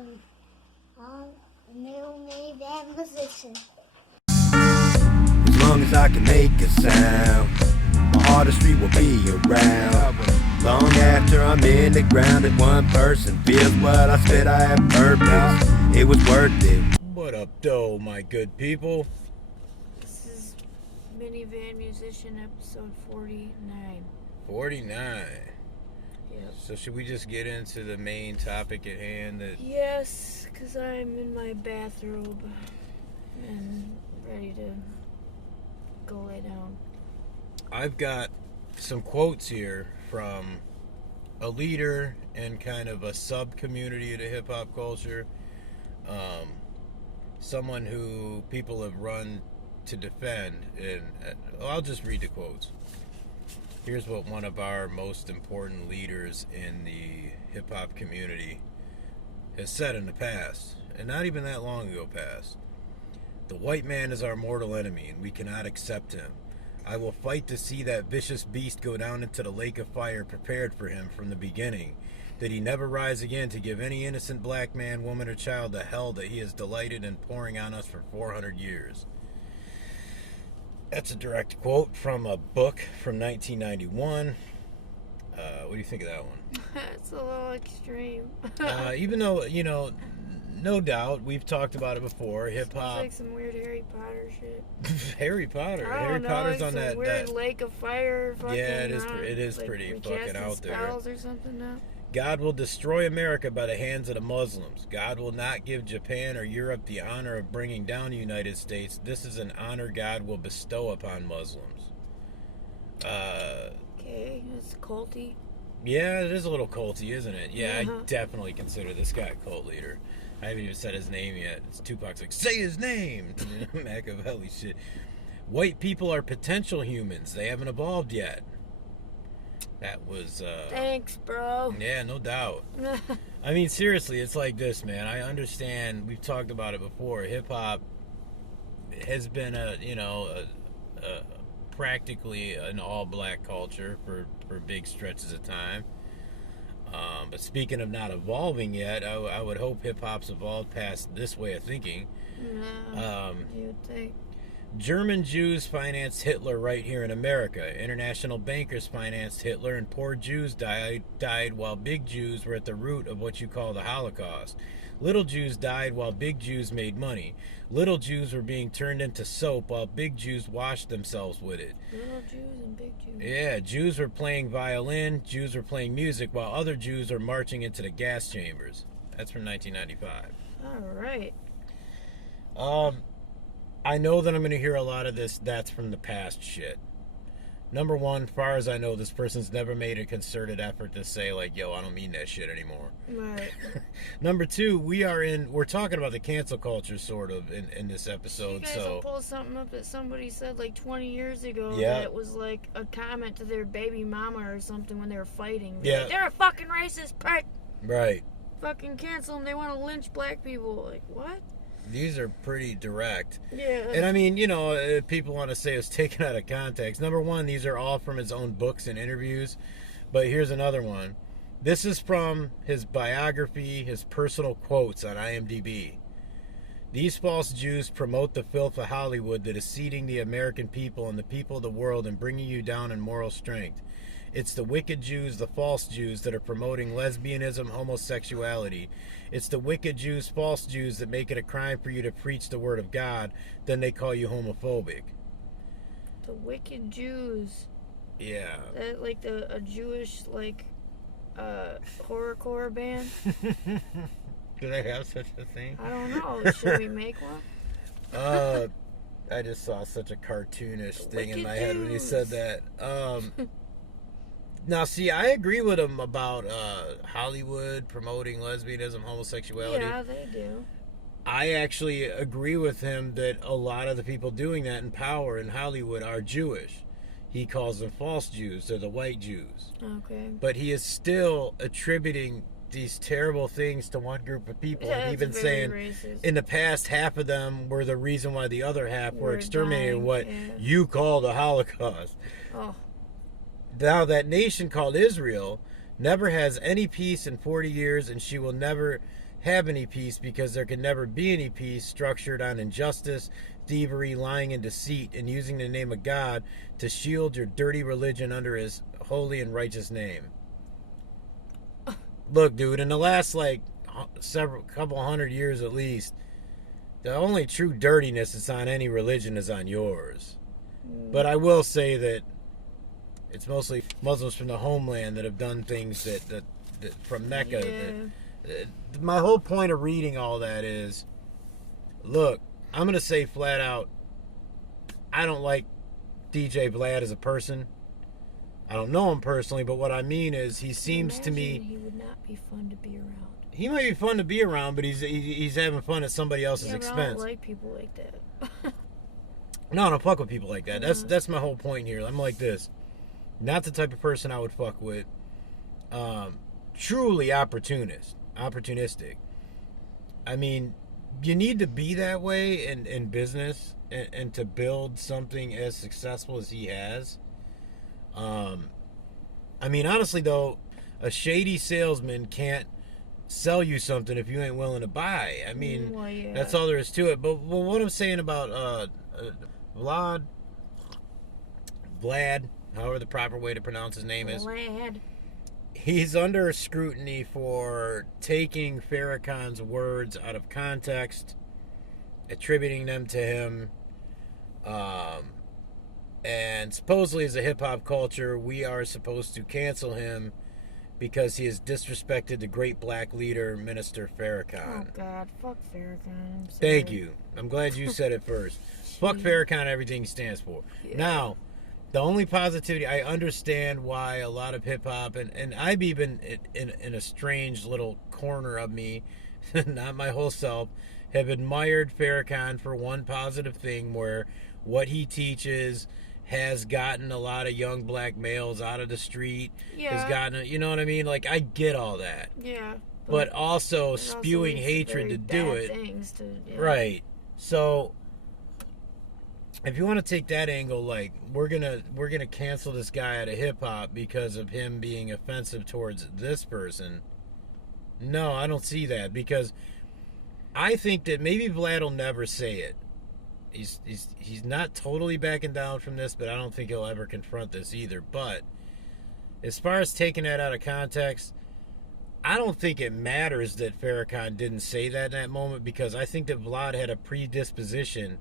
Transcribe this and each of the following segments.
new Minivan musician. As long as I can make a sound, my artistry will be around. Long after I'm in the ground and one person feels what I spit, I have purpose. It was worth it. What up, though, my good people? This is Minivan Musician episode 49. 49. Yep. So should we just get into the main topic at hand? Yes, because I'm in my bathrobe and ready to go lay down. I've got some quotes here from a leader and kind of a sub-community of the hip-hop culture. Someone who people have run to defend. And I'll just read the quotes. Here's what one of our most important leaders in the hip-hop community has said in the past, and not even that long ago past. The white man is our mortal enemy, and we cannot accept him. I will fight to see that vicious beast go down into the lake of fire prepared for him from the beginning, that he never rise again to give any innocent black man, woman, or child the hell that he has delighted in pouring on us for 400 years. That's a direct quote from a book from 1991. What do you think of that one? It's a little extreme. Even though, you know, no doubt, we've talked about it before. Hip hop. It's like some weird Harry Potter shit. Harry Potter. I don't Harry know, Potter's like on some that. weird lake of fire. Fucking, yeah, it is like pretty we fucking casting out there. spells or something now. God will destroy America by the hands of the Muslims. God will not give Japan or Europe the honor of bringing down the United States. This is an honor God will bestow upon Muslims. Okay, it's culty. Yeah, it is a little culty, isn't it? Yeah, Uh-huh. I definitely consider this guy a cult leader. I haven't even said his name yet. It's Tupac's like, say his name! Machiavelli shit. White people are potential humans. They haven't evolved yet. That was, Thanks, bro. yeah, no doubt. I mean, seriously, it's like this, man. I understand. We've talked about it before. Hip-hop has been practically an all-black culture for big stretches of time. But speaking of not evolving yet, I would hope hip-hop's evolved past this way of thinking. No, you would think. German Jews financed Hitler right here in America. International bankers financed Hitler, and poor Jews died while big Jews were at the root of what you call the Holocaust. Little Jews died while big Jews made money. Little Jews were being turned into soap while big Jews washed themselves with it. Little Jews and big Jews. Yeah, Jews were playing violin, Jews were playing music, while other Jews were marching into the gas chambers. That's from 1995. All right. I know that I'm going to hear a lot of this that's from the past shit. Number one, far as I know, this person's never made a concerted effort to say, like, yo, I don't mean that shit anymore. Right. Number two, we're talking about the cancel culture, sort of, in this episode. You guys So will pull something up that somebody said like 20 years ago Yeah. that was like a comment to their baby mama or something when they were fighting. Yeah. Like, they're a fucking racist prick. Right. Fucking cancel them. They want to lynch black people. Like, what? These are pretty direct. Yeah. And I mean, you know, if people want to say it's taken out of context, number one, these are all from his own books and interviews. But here's another one. This is from his biography, his personal quotes on IMDb. These false Jews promote the filth of Hollywood that is seeding the American people and the people of the world and bringing you down in moral strength. It's the wicked Jews, the false Jews, that are promoting lesbianism, homosexuality. It's the wicked Jews, false Jews, that make it a crime for you to preach the word of God. Then they call you homophobic. The wicked Jews. Yeah. That like a Jewish like horrorcore band. Do they have such a thing? I don't know. Should we make one? I just saw such a cartoonish The thing in wicked my head when he Jews. said that. Now, see, I agree with him about Hollywood promoting lesbianism, homosexuality. Yeah, they do. I actually agree with him that a lot of the people doing that in power in Hollywood are Jewish. He calls them false Jews. They're the white Jews. Okay. But he is still attributing these terrible things to one group of people, Yeah, and it's even very saying racist. in the past half of them were the reason why the other half were Were exterminated, dying, what yeah. you call the Holocaust. Oh. Now that nation called Israel never has any peace in 40 years, and she will never have any peace because there can never be any peace structured on injustice, thievery, lying, and deceit, and using the name of God to shield your dirty religion under his holy and righteous name. Look, dude, in the last, like, couple hundred years at least, the only true dirtiness that's on any religion is on yours. But I will say that it's mostly Muslims from the homeland that have done things that from Mecca. Yeah. My whole point of reading all that is, look, I'm going to say flat out, I don't like DJ Vlad as a person. I don't know him personally, but what I mean is he seems to me... He would not be fun to be around. He might be fun to be around, but he's having fun at somebody else's expense. I don't like people like that. No, I don't fuck with people like that. That's my whole point here. I'm like this. Not the type of person I would fuck with. Truly opportunistic. I mean, you need to be that way in business and to build something as successful as he has. I mean, honestly, though, a shady salesman can't sell you something if you ain't willing to buy. I mean, well, yeah. That's all there is to it. But what I'm saying about Vlad, however the proper way to pronounce his name is, Vlad. He's under scrutiny for taking Farakkhan's words out of context, attributing them to him, and supposedly as a hip-hop culture, we are supposed to cancel him because he has disrespected the great black leader, Minister Farakkhan. Oh, God. Fuck Farakkhan. Thank you. I'm glad you said it first. Fuck Farakkhan and everything he stands for. Yeah. Now, the only positivity, I understand why a lot of hip-hop, and I've even in a strange little corner of me, not my whole self, have admired Farakkhan for one positive thing where what he teaches has gotten a lot of young black males out of the street. Yeah. Has gotten, you know what I mean? Like, I get all that. Yeah. But also spewing hatred to do it. Right. So if you want to take that angle, like we're gonna cancel this guy out of hip hop because of him being offensive towards this person. No, I don't see that, because I think that maybe Vlad will never say it. He's not totally backing down from this, but I don't think he'll ever confront this either. But as far as taking that out of context, I don't think it matters that Farakkhan didn't say that in that moment, because I think that Vlad had a predisposition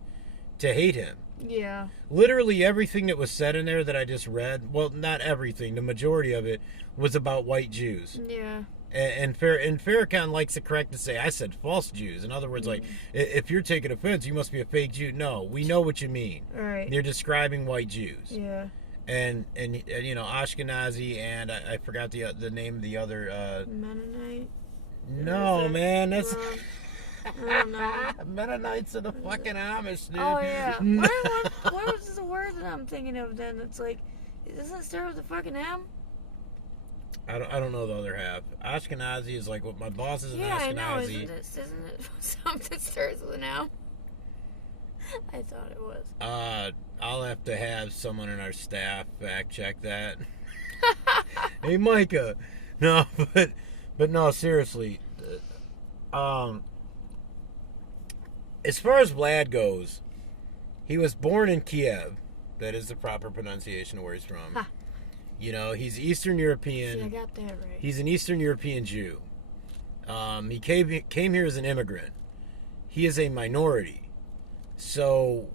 to hate him. Yeah. Literally everything that was said in there that I just read, well, not everything, the majority of it was about white Jews. Yeah. And Farrakhan likes to correct to say, I said false Jews. In other words, like, if you're taking offense, you must be a fake Jew. No, we know what you mean. Right. You're describing white Jews. Yeah. And you know, Ashkenazi, and I forgot the name of the other. Mennonite? No, man, that's... I don't know. Menonites are the fucking Amish, dude. Oh, yeah. What was the word that I'm thinking of then? It's like, doesn't it start with a fucking M? I don't know the other half. Ashkenazi is like what my boss is an Yeah, Ashkenazi. I know. Isn't it something that starts with an M? I thought it was. I'll have to have someone in our staff fact check that. Hey, Micah. No, but no, seriously. As far as Vlad goes, he was born in Kiev. That is the proper pronunciation of where he's from. Ha. You know, he's Eastern European. See, I got that right. He's an Eastern European Jew. He came here as an immigrant. He is a minority. So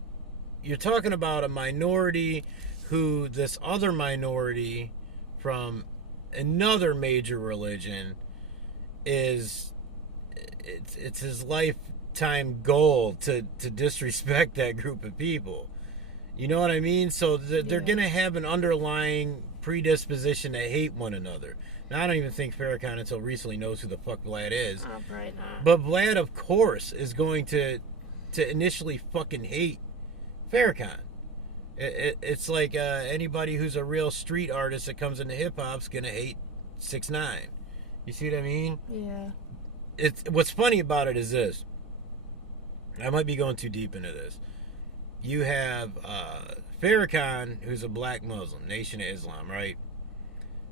you're talking about a minority who this other minority from another major religion it's his lifetime goal to disrespect that group of people. You know what I mean? So they're going to have an underlying predisposition to hate one another. Now, I don't even think Farrakhan until recently knows who the fuck Vlad is. Oh, probably not. But Vlad, of course, is going to initially fucking hate Farrakhan. It's like anybody who's a real street artist that comes into hip-hop's going to hate 6ix9ine. You see what I mean? Yeah. What's funny about it is this. I might be going too deep into this. You have Farrakhan, who's a black Muslim, Nation of Islam, right?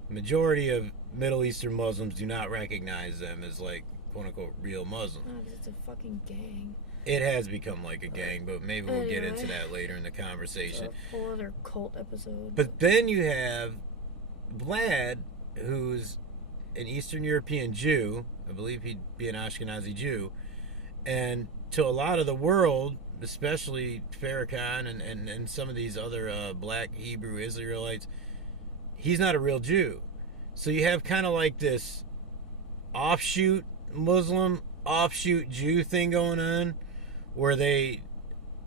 Majority of Middle Eastern Muslims do not recognize them as, like, quote-unquote real Muslims. No, 'cause it's a fucking gang. It has become like a gang, but maybe we'll get into Anyway. that later in the conversation. It's a whole other cult episode. But then you have Vlad, who's an Eastern European Jew. I believe he'd be an Ashkenazi Jew. And to a lot of the world, especially Farakkhan and some of these other black Hebrew Israelites, he's not a real Jew. So you have kind of like this offshoot Muslim, offshoot Jew thing going on, where they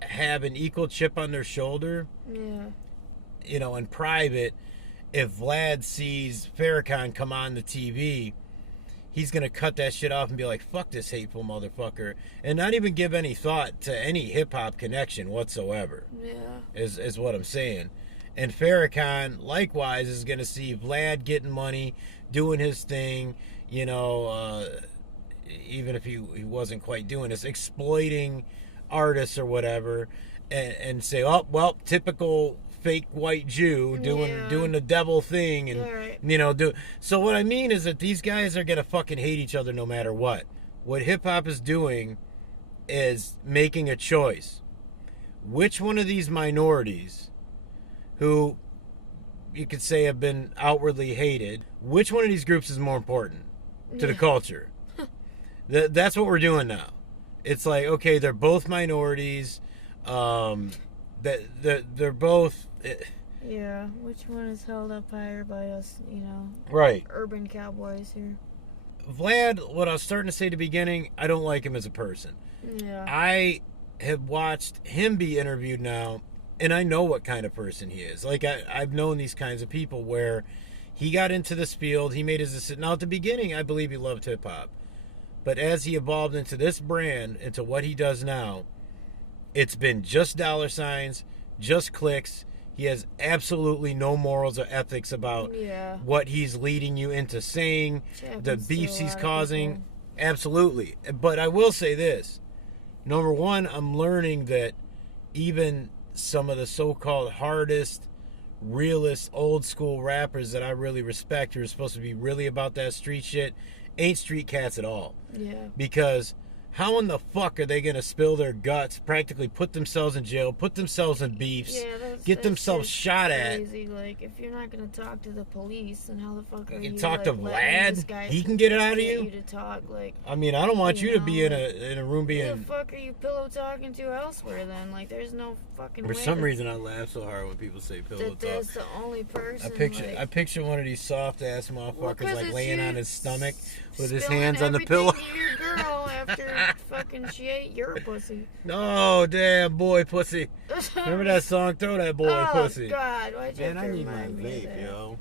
have an equal chip on their shoulder. Yeah. You know, in private, if Vlad sees Farakkhan come on the TV, he's going to cut that shit off and be like, fuck this hateful motherfucker, and not even give any thought to any hip-hop connection whatsoever. Yeah. Is what I'm saying. And Farakkhan, likewise, is going to see Vlad getting money, doing his thing, you know, even if he wasn't quite doing this, exploiting artists or whatever, and say, oh, well, typical fake white Jew doing the devil thing, and right. you know, so what I mean is that these guys are gonna fucking hate each other no matter what. What hip hop is doing is making a choice. Which one of these minorities, who you could say have been outwardly hated, which one of these groups is more important to the culture? That's what we're doing now. It's like, okay, they're both minorities. They're both. Yeah, which one is held up higher by us, you know? Right. Urban cowboys here. Vlad, what I was starting to say at the beginning, I don't like him as a person. Yeah. I have watched him be interviewed now, and I know what kind of person he is. Like, I've known these kinds of people where he got into this field, he made his decision. Now, at the beginning, I believe he loved hip-hop. But as he evolved into this brand, into what he does now, it's been just dollar signs, just clicks. He has absolutely no morals or ethics about what he's leading you into saying, the beefs he's causing. Absolutely. But I will say this. Number one, I'm learning that even some of the so-called hardest, realest, old-school rappers that I really respect, who are supposed to be really about that street shit, ain't street cats at all. Yeah. Because how in the fuck are they going to spill their guts, practically put themselves in jail, put themselves in beefs, get themselves shot crazy. at? Like, if you're not going to talk to the police, then how the fuck are You you talk like, to letting this Vlad? guy He can get it out of get you? to talk, like, I mean, I don't want you to be in like, a room who being... the fuck are you pillow talking to elsewhere then? Like, there's no fucking For way some that- reason, I laugh so hard when people say pillow that talk. that's the only person. I picture one of these soft ass motherfuckers 'cause like it's laying you on his stomach with his spilling hands on the everything pillow. to your girl after fucking she ate your pussy. Oh, damn, boy, pussy. Remember that song, Throw That Boy, Oh Pussy? God, why'd you Man, have I to need my remind me of vape, that? yo.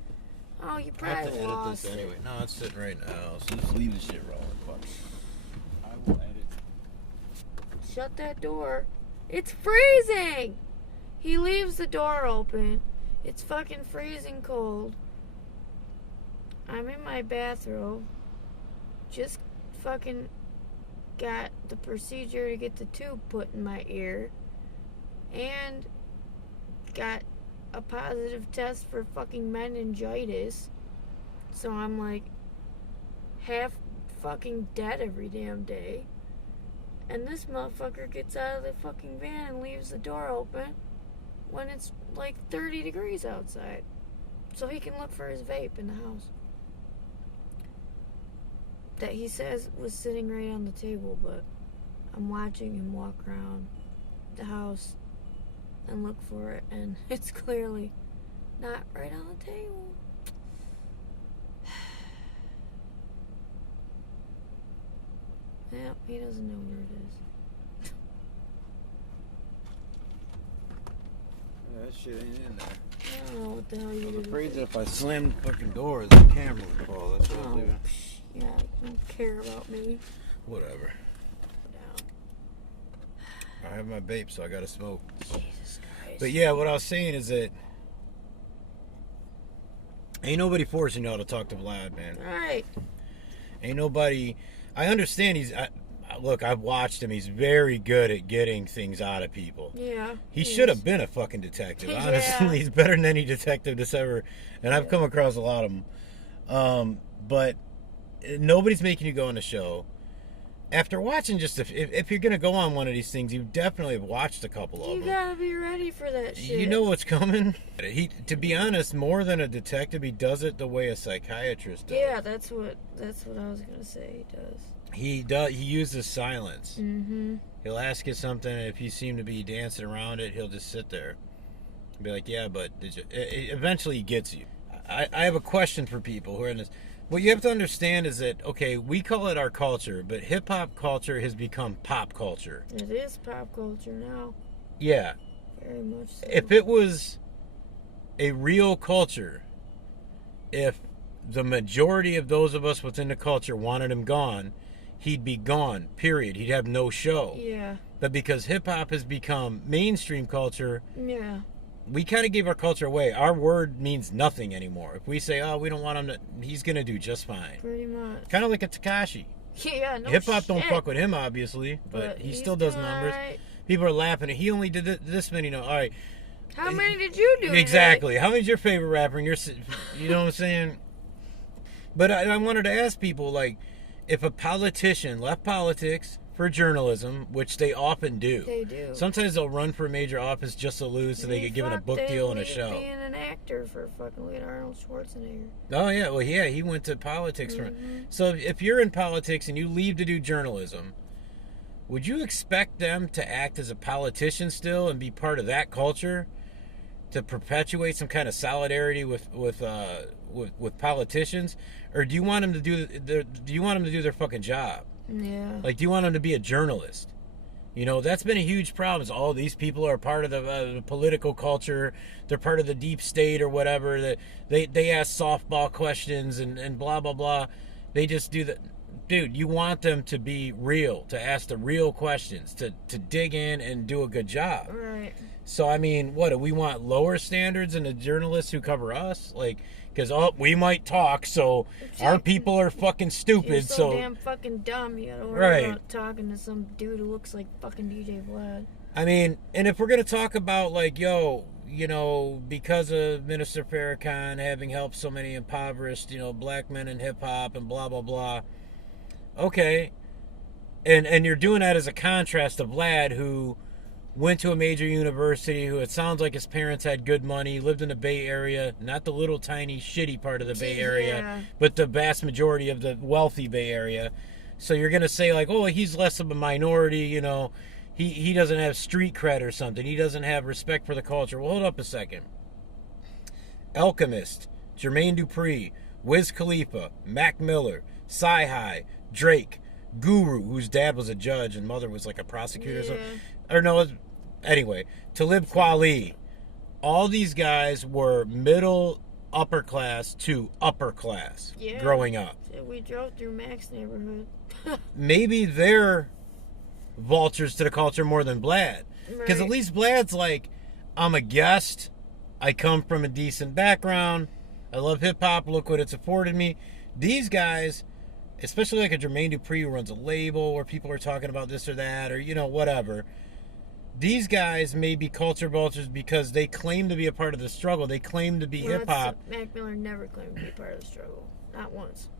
Oh, you I have probably to edit lost this it. anyway. No, it's sitting right now, so just leave the shit rolling. Fuck. I will edit. Shut that door. It's freezing! He leaves the door open. It's fucking freezing cold. I'm in my bathrobe. Just fucking got the procedure to get the tube put in my ear. And got a positive test for fucking meningitis. So I'm like half fucking dead every damn day. And this motherfucker gets out of the fucking van and leaves the door open when it's like 30 degrees outside. So he can look for his vape in the house. That he says was sitting right on the table, but I'm watching him walk around the house and look for it, and it's clearly not right on the table. Yep, he doesn't know where it is. That shit ain't in there. I don't know what the hell you I was did. afraid with that it. if I slammed the fucking door, the camera would fall. That's what I was Oh, leaving. yeah, you don't care about me. Whatever. Down. I have my vape, so I gotta smoke. Jesus Christ. But yeah, what I was saying is that ain't nobody forcing y'all to talk to Vlad, man. Alright. Ain't nobody. I understand look, I've watched him. He's very good at getting things out of people. Yeah. He should have been a fucking detective. Yeah. Honestly, he's better than any detective that's ever. And I've come across a lot of them. But nobody's making you go on the show. after watching just if you're gonna go on one of these things, you definitely have watched a couple of them. You gotta be ready for that shit. You know what's coming. He, to be honest, more than a detective, he does it the way a psychiatrist does. Yeah, that's what I was gonna say. He does. He uses silence. Mm-hmm. He'll ask you something, and if you seem to be dancing around it, he'll just sit there and be like, "Yeah, but did you?" Eventually, he gets you. I have a question for people who are in this. What you have to understand is that, okay, we call it our culture, but hip-hop culture has become pop culture. It is pop culture now. Yeah. Very much so. If it was a real culture, if the majority of those of us within the culture wanted him gone, he'd be gone, period. He'd have no show. Yeah. But because hip-hop has become mainstream culture, yeah, we kind of gave our culture away. Our word means nothing anymore. If we say, oh, we don't want him to, he's going to do just fine. pretty much. Kind of like a Tekashi. Yeah, no Hip-hop don't shit. fuck with him, obviously, but he he's still does doing numbers. alright. People are laughing. He only did this many. All right. How many did you do? Exactly. Today? How many's your favorite rapper? And you know what I'm saying? But I wanted to ask people, like, if a politician left politics for journalism, which they often do. They do. Sometimes they'll run for a major office just to lose so they could give it a book deal and a show. Being an actor for fucking Leonard Arnold Schwarzenegger. Oh, yeah. Well, yeah, he went to politics. So if you're in politics and you leave to do journalism, would you expect them to act as a politician still and be part of that culture to perpetuate some kind of solidarity with politicians, or do you want them to do their fucking job? Yeah. Like, do you want them to be a journalist? You know, that's been a huge problem. All these people are part of the political culture. They're part of the deep state or whatever. That they ask softball questions and blah blah blah. They just do that. Dude, you want them to be real, to ask the real questions, to dig in and do a good job. Right. So, I mean, what, do we want lower standards in the journalists who cover us? Like, because, we might talk, so our people are fucking stupid, You're so damn fucking dumb, you gotta worry about talking to some dude who looks like fucking DJ Vlad. I mean, and if we're going to talk about, like, you know, because of Minister Farakkhan having helped so many impoverished, you know, black men in hip-hop and blah, blah, blah, okay. And you're doing that as a contrast to Vlad, who went to a major university, who it sounds like his parents had good money, lived in the Bay Area, not the little tiny shitty part of the Bay Area, but the vast majority of the wealthy Bay Area. So you're going to say, like, oh, he's less of a minority, you know, he doesn't have street cred or something, he doesn't have respect for the culture. Well, hold up a second. Alchemist, Jermaine Dupri, Wiz Khalifa, Mac Miller, Sci-Hi, Drake, Guru, whose dad was a judge and mother was like a prosecutor or something. Or no, anyway, Talib Kweli. All these guys were middle, upper class to upper class growing up. We drove through Mac's neighborhood. Maybe they're vultures to the culture more than Vlad. Because at least Vlad's like, I'm a guest. I come from a decent background. I love hip-hop. Look what it's afforded me. These guys, especially like a Jermaine Dupri who runs a label where people are talking about this or that or, you know, whatever. These guys may be culture vultures because they claim to be a part of the struggle. They claim to be hip-hop. Mac Miller never claimed to be part of the struggle. Not once.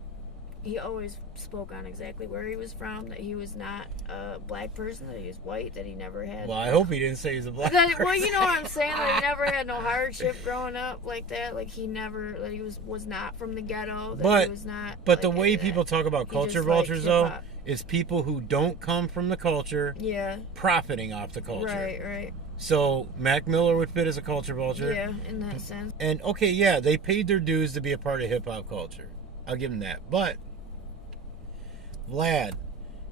He always spoke on exactly where he was from, that he was not a black person, that he was white, that he never had... Well, I hope he didn't say he was a black person. Well, you know what I'm saying? That he never had no hardship growing up like that. Like, he never... That he was not from the ghetto. That he was not... But the way people talk about culture vultures, though, hip-hop. is people who don't come from the culture profiting off the culture. Right. So, Mac Miller would fit as a culture vulture. Yeah, in that sense. And, okay, yeah, they paid their dues to be a part of hip-hop culture. I'll give them that. But Vlad,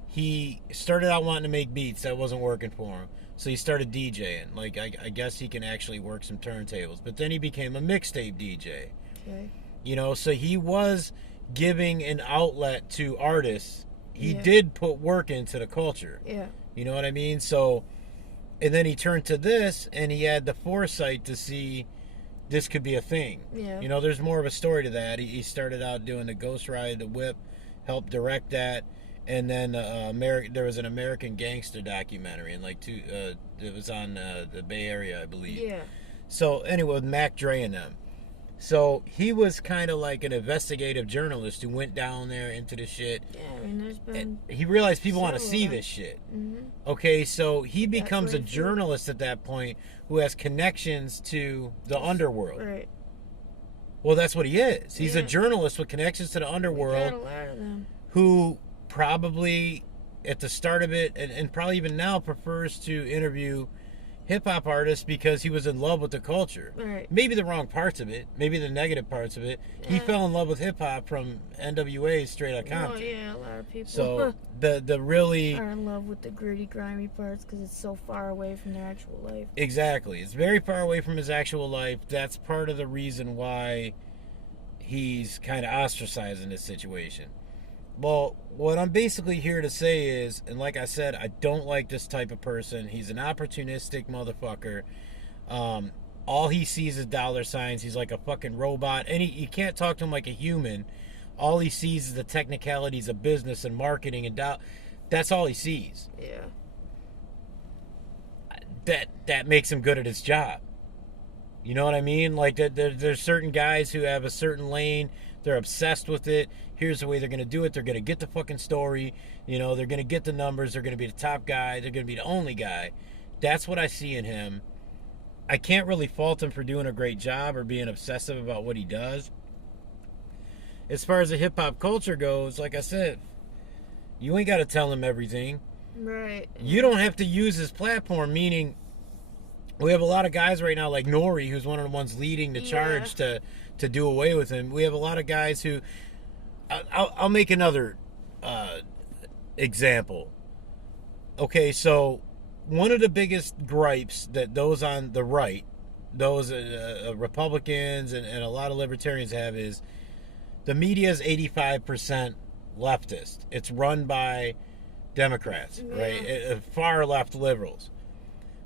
he started out wanting to make beats. That wasn't working for him. So he started DJing. Like, I guess he can actually work some turntables. But then he became a mixtape DJ. Okay. You know, so he was giving an outlet to artists. He did put work into the culture. Yeah. You know what I mean? So, and then he turned to this, and he had the foresight to see this could be a thing. Yeah. You know, there's more of a story to that. He started out doing the Ghost Ride, the Whip, helped direct that, and then there was an American Gangster documentary, and it was on the Bay Area, I believe. Yeah. So anyway, with Mac Dre and them. So he was kind of like an investigative journalist who went down there into the shit. Yeah, I mean, there's been. And he realized people want to several see of them. this shit. Mm-hmm. Okay, so he becomes a way through. journalist at that point who has connections to the underworld. Right. Well, that's what he is. He's a Yeah. journalist with connections to the We got underworld a lot of them. who probably at the start of it and probably even now prefers to interview hip-hop artists because he was in love with the culture. Right. Maybe the wrong parts of it, maybe the negative parts of it. He Yeah. fell in love with hip-hop from NWA straight out Oh Compton. yeah, a lot of people So the really are in love with the gritty, grimy parts because it's so far away from their actual life. exactly, it's very far away from his actual life. That's part of the reason why he's kind of ostracized in this situation. Well, what I'm basically here to say is, and like I said, I don't like this type of person. He's an opportunistic motherfucker. All he sees is dollar signs. He's like a fucking robot, and you can't talk to him like a human. All he sees is the technicalities of business and marketing, and that's all he sees. Yeah. That makes him good at his job. You know what I mean? Like there's certain guys who have a certain lane. They're obsessed with it. Here's the way they're going to do it. They're going to get the fucking story. You know, they're going to get the numbers. They're going to be the top guy. They're going to be the only guy. That's what I see in him. I can't really fault him for doing a great job or being obsessive about what he does. As far as the hip-hop culture goes, like I said, you ain't got to tell him everything. Right. You don't have to use his platform, meaning we have a lot of guys right now like Nori, who's one of the ones leading the charge to do away with him. We have a lot of guys who... I'll make another example. Okay, so one of the biggest gripes that those on the right, those Republicans and a lot of libertarians have is the media is 85% leftist. It's run by Democrats, right? Far left liberals.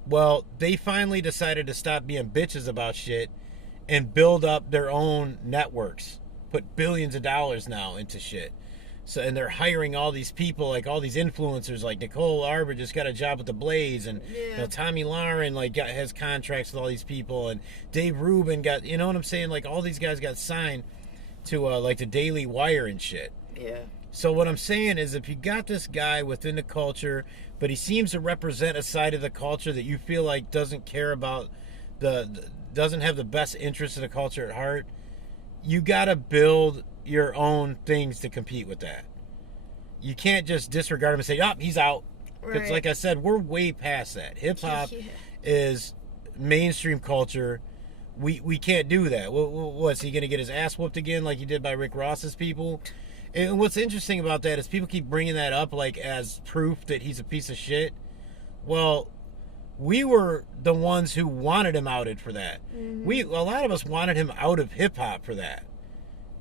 Well, they finally decided to stop being bitches about shit and build up their own networks. Put billions of dollars now into shit. So, and they're hiring all these people, like all these influencers, like Nicole Arbor just got a job with the Blaze, and you know, Tommy Lauren has contracts with all these people, and Dave Rubin got, you know what I'm saying? Like all these guys got signed to like the Daily Wire and shit. Yeah. So what I'm saying is, if you got this guy within the culture, but he seems to represent a side of the culture that you feel like doesn't care about doesn't have the best interest of the culture at heart, you gotta build your own things to compete with that. You can't just disregard him and say, "Oh, he's out." Because, like I said, we're way past that. Hip hop is mainstream culture. We can't do that. What's he gonna get his ass whooped again, like he did by Rick Ross's people? And what's interesting about that is people keep bringing that up like as proof that he's a piece of shit. Well, we were the ones who wanted him outed for that. Mm-hmm. A lot of us wanted him out of hip hop for that.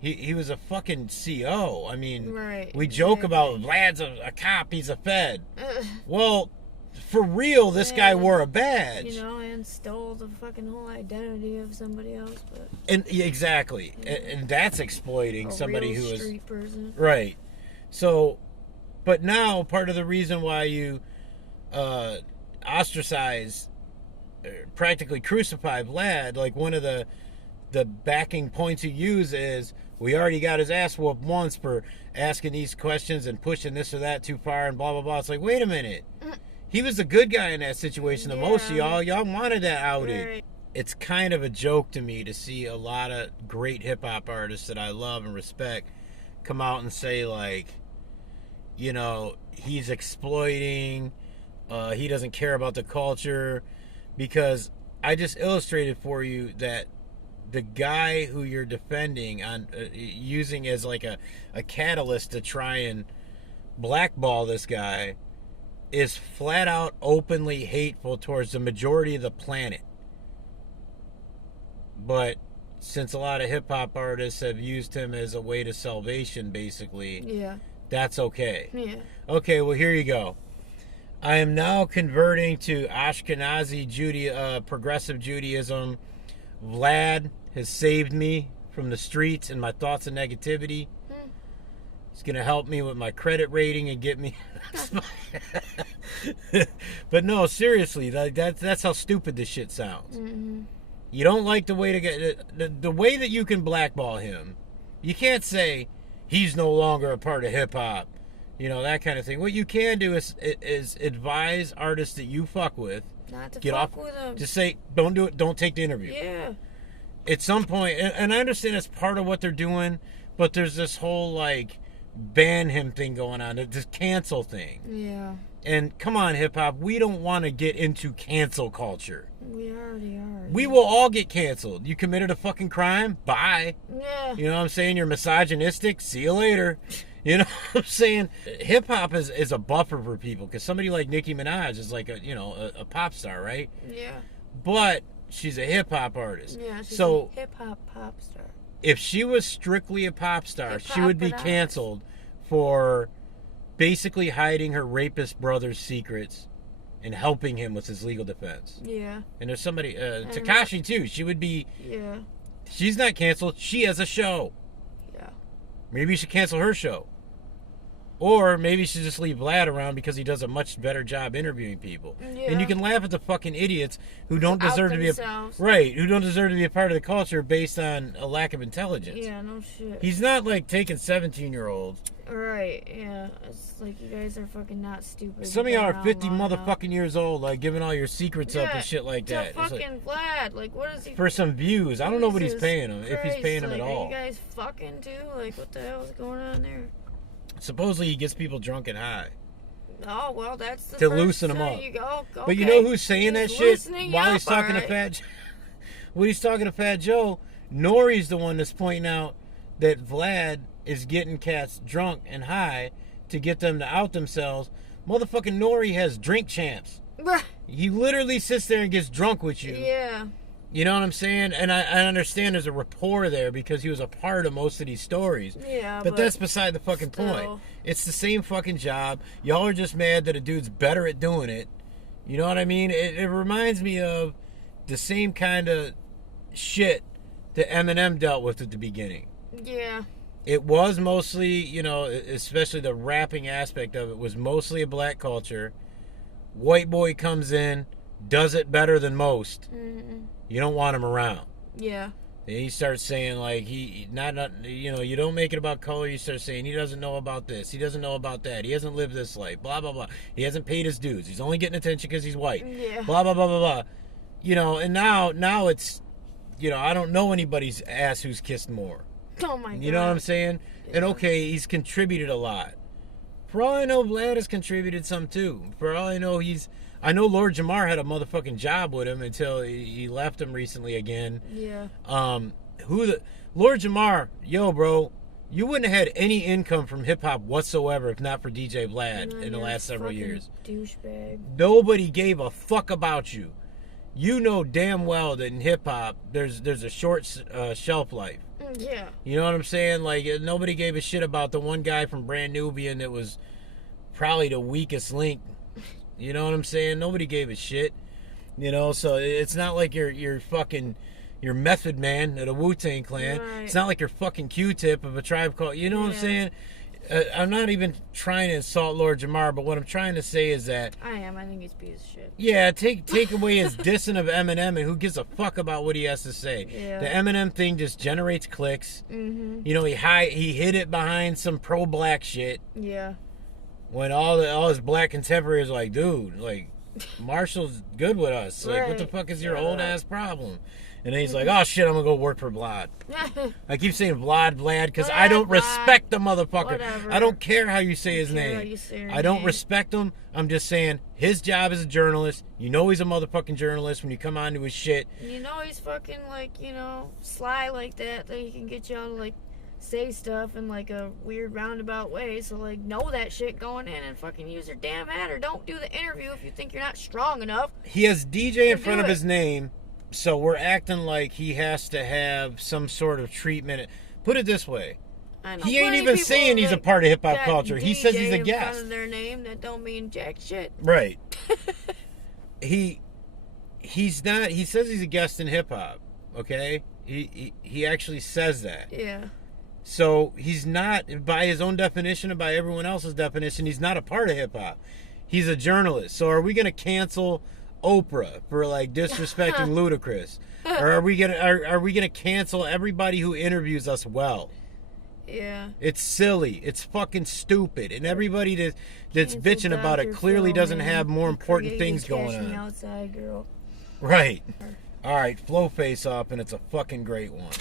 He was a fucking CO. I mean, we joke about Vlad's a cop, he's a Fed. Well, for real, this guy wore a badge. You know, and stole the fucking whole identity of somebody else. But and exactly, and that's exploiting somebody who is street person. Right. So, but now part of the reason why you ostracize, practically crucify Vlad, like one of the backing points you use is, we already got his ass whooped once for asking these questions and pushing this or that too far and blah blah blah. It's like, wait a minute, he was the good guy in that situation. The most of y'all wanted that outed. Right. It's kind of a joke to me to see a lot of great hip hop artists that I love and respect come out and say, like, you know, he's exploiting, he doesn't care about the culture, because I just illustrated for you that the guy who you're defending on using as like a catalyst to try and blackball this guy is flat out openly hateful towards the majority of the planet. But since a lot of hip hop artists have used him as a way to salvation, basically, that's okay. Okay, well, here you go. I am now converting to Ashkenazi progressive Judaism. Vlad has saved me from the streets and my thoughts of negativity. It's going to help me with my credit rating and get me... But no, seriously, that's how stupid this shit sounds. You don't like the way to get the way that you can blackball him. You can't say he's no longer a part of hip hop, you know, that kind of thing. What you can do is advise artists that you fuck with, not to get fuck off with them. just say don't do it, don't take the interview. Yeah. At some point, and I understand it's part of what they're doing, but there's this whole like ban him thing going on, this cancel thing. Yeah. And come on, hip hop, we don't want to get into cancel culture. We already are. We will all get canceled. You committed a fucking crime? Bye. Yeah. You know what I'm saying? You're misogynistic? See you later. You know what I'm saying? Hip hop is a buffer for people because somebody like Nicki Minaj is like a pop star, right? Yeah. But she's a hip hop artist. Yeah, she's so a hip hop pop star. if she was strictly a pop star, Hip-hop she would be Minaj. canceled for basically hiding her rapist brother's secrets and helping him with his legal defense. Yeah. And there's somebody, Tekashi too. She would be. Yeah. She's not canceled. She has a show. Yeah. Maybe you should cancel her show. Or maybe you should just leave Vlad around because he does a much better job interviewing people. Yeah. And you can laugh at the fucking idiots who don't Out deserve to be themselves. who don't deserve to be a part of the culture based on a lack of intelligence. Yeah, no shit. He's not like taking 17-year-olds. Right, yeah. It's like you guys are fucking not stupid. Some of You've y'all been are around 50 long enough. motherfucking years old, like giving all your secrets up Yeah, and shit like to that. It's fucking like, Vlad. Like, what is he? for some views. I don't know what he's Jesus paying him, if he's Christ, paying him like, at are all. you guys fucking too? Like, what the hell is going on there? Supposedly he gets people drunk and high. Oh, well, that's the To first loosen 'em thing up. You go. But you okay. know who's saying that He's shit loosening while up, he's talking to alright. Fat when he's talking to Fat Joe? Nori's the one that's pointing out that Vlad is getting cats drunk and high to get them to out themselves. Motherfucking Nori has drink champs. He literally sits there and gets drunk with you. Yeah. You know what I'm saying? And I understand there's a rapport there because he was a part of most of these stories. Yeah, But that's beside the fucking still. point. It's the same fucking job. Y'all are just mad that a dude's better at doing it. You know what I mean? It reminds me of the same kind of shit that Eminem dealt with at the beginning. Yeah. It was mostly, you know, especially the rapping aspect of it was mostly a black culture. White boy comes in, does it better than most. Mm-hmm. You don't want him around. Yeah. And he starts saying like he not you know, you don't make it about color. You start saying he doesn't know about this, he doesn't know about that, he hasn't lived this life, blah blah blah. He hasn't paid his dues. He's only getting attention because he's white. Yeah. Blah blah blah blah blah. You know, and now it's, you know, I don't know anybody's ass who's kissed more. Oh my god. You know what I'm saying? Yeah. And okay, he's contributed a lot. For all I know, Vlad has contributed some too. For all I know, I know Lord Jamar had a motherfucking job with him until he left him recently again. Yeah. Lord Jamar, yo, bro, you wouldn't have had any income from hip hop whatsoever if not for DJ Vlad in the last several years. Douchebag. Nobody gave a fuck about you. You know damn well that in hip hop there's a short shelf life. Yeah. You know what I'm saying? Like, nobody gave a shit about the one guy from Brand Nubian that was probably the weakest link. You know what I'm saying? Nobody gave a shit. You know, so it's not like you're fucking your Method Man at a Wu-Tang Clan. Right. It's not like you're fucking Q-Tip of a Tribe Called. You know what I'm Yeah. saying? I'm not even trying to insult Lord Jamar, but what I'm trying to say is that I am. I think he's a piece of shit. yeah, take away his dissing of Eminem, and who gives a fuck about what he has to say? Yeah. The Eminem thing just generates clicks. Mm-hmm. You know, he hid it behind some pro-black shit. Yeah. When all his black contemporaries are like, dude, like, Marshall's good with us. Like, what the Right. fuck is your Shut old up. ass problem? And then he's like, oh shit, I'm gonna go work for Vlad. I keep saying Vlad, because I don't Vlad. respect the motherfucker. Whatever. I don't care how you say his care how name. you say your I don't name. respect him. I'm just saying his job as a journalist. You know he's a motherfucking journalist when you come on to his shit. You know he's fucking like, you know, sly like that he can get y'all to like say stuff in like a weird roundabout way. So like know that shit going in and fucking use your damn head, or don't do the interview if you think you're not strong enough. He has DJ in Do front of it. his name, so we're acting like he has to have some sort of treatment. Put it this way. I know He ain't plenty even people saying he's a that part of hip hop got culture. He says he's a DJ in front guest. of their name that don't mean jack shit. Right. He's not. He says he's a guest in hip hop. Okay. He actually says that. Yeah. So he's not, by his own definition and by everyone else's definition, he's not a part of hip hop. He's a journalist. So are we going to cancel Oprah for like disrespecting Ludacris? Or are we gonna cancel everybody who interviews us well? Yeah. It's silly. It's fucking stupid. And everybody that's Cancel bitching about it Dr. clearly Phil, doesn't man. have more He important created things going Cash Me on. Outside, girl. Right. All right, flow face off, and it's a fucking great one.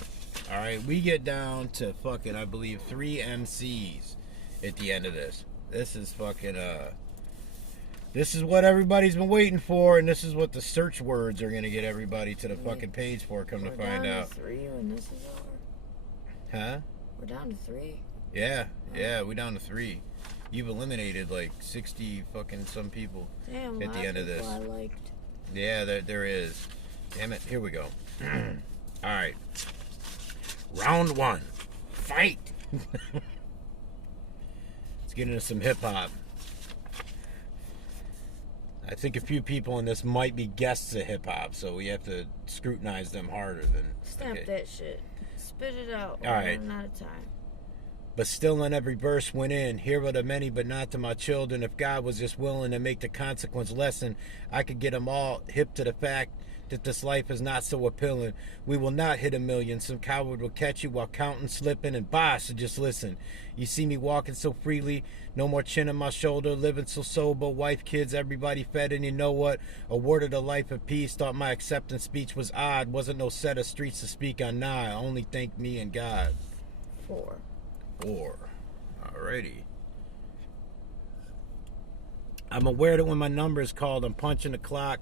All right, we get down to fucking, I believe, 3 MCs at the end of this. This is fucking, this is what everybody's been waiting for, and this is what the search words are going to get everybody to the fucking page for, come to find We're out. down to 3 when this is over. Huh? We're down to 3. Yeah, we down to 3. You've eliminated like 60 fucking some people. Damn, At the end of this. I liked. Yeah, there is. Damn it, here we go. All right. Round 1. Fight! Let's get into some hip-hop. I think a few people in this might be guests of hip-hop, so we have to scrutinize them harder than... Stamp that shit. Spit it out. All right. We're running out of time. But still in every verse went in. Here are the many, but not to my children. If God was just willing to make the consequence lessen, I could get them all hip to the fact that this life is not so appealing. We will not hit 1 million. Some coward will catch you while counting, slipping, and so just listen. You see me walking so freely, no more chin on my shoulder, living so sober, wife, kids, everybody fed, and you know what? Awarded a life of peace, thought my acceptance speech was odd. Wasn't no set of streets to speak on, nah, I only thank me and God. 4. Alrighty. I'm aware that when my number is called, I'm punching the clock.